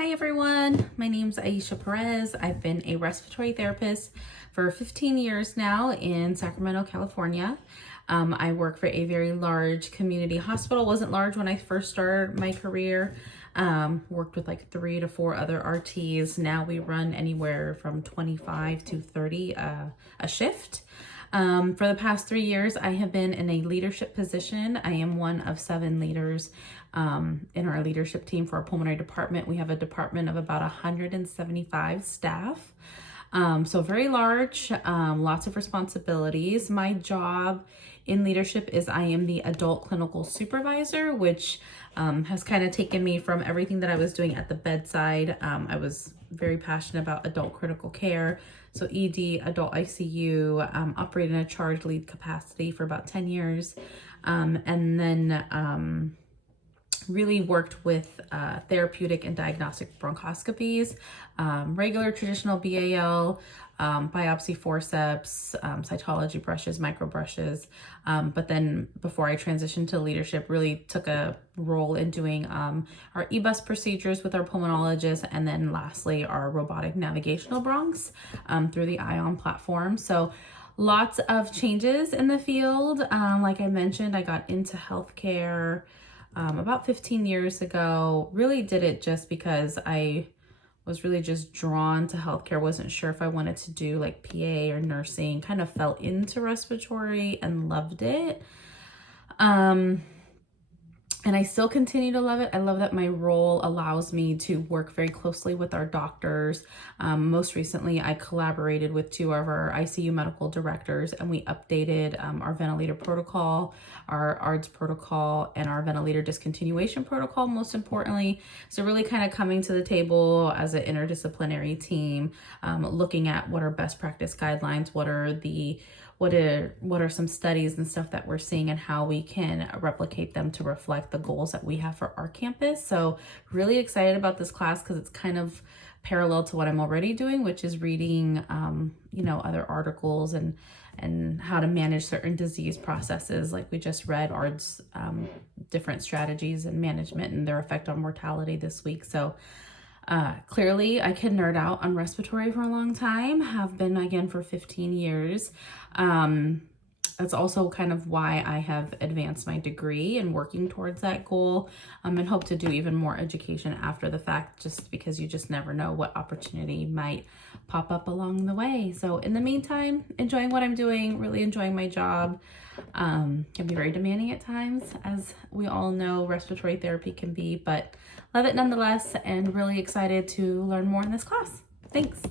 Hi everyone, my name's Aisha Perez. I've been a respiratory therapist for 15 years now in Sacramento, California. I work for a very large community hospital. Wasn't large when I first started my career. Worked with like 3 to 4 other RTs. Now we run anywhere from 25 to 30 a shift. For the past 3 years, I have been in a leadership position. I am one of 7 leaders in our leadership team for our pulmonary department. We have a department of about 175 staff. So very large, lots of responsibilities. My job in leadership is I am the adult clinical supervisor, which has kind of taken me from everything that I was doing at the bedside. I was very passionate about adult critical care. So ED, adult ICU, operated in a charge lead capacity for about 10 years. And then really worked with therapeutic and diagnostic bronchoscopies, regular traditional BAL, biopsy forceps, cytology brushes, micro brushes. But then before I transitioned to leadership, really took a role in doing our EBUS procedures with our pulmonologist, and then lastly, our robotic navigational bronchs through the ION platform. So lots of changes in the field. Like I mentioned, I got into healthcare about 15 years ago. Really did it just because I was really just drawn to healthcare. Wasn't sure if I wanted to do like PA or nursing. Kind of fell into respiratory and loved it. And I still continue to love it. I love that my role allows me to work very closely with our doctors. Most recently, I collaborated with 2 of our ICU medical directors, and we updated our ventilator protocol, our ARDS protocol, and our ventilator discontinuation protocol, most importantly. So really kind of coming to the table as an interdisciplinary team, looking at what are best practice guidelines, what are some studies and stuff that we're seeing, and how we can replicate them to reflect the goals that we have for our campus. So really excited about this class because it's kind of parallel to what I'm already doing, which is reading, other articles and how to manage certain disease processes. Like we just read ARDS, different strategies and management and their effect on mortality this week. So clearly I can nerd out on respiratory for a long time, have been again for 15 years. That's also kind of why I have advanced my degree and working towards that goal, and hope to do even more education after the fact, just because you just never know what opportunity might pop up along the way. So in the meantime, enjoying what I'm doing, really enjoying my job. Can be very demanding at times, as we all know respiratory therapy can be, but love it nonetheless, and really excited to learn more in this class. Thanks.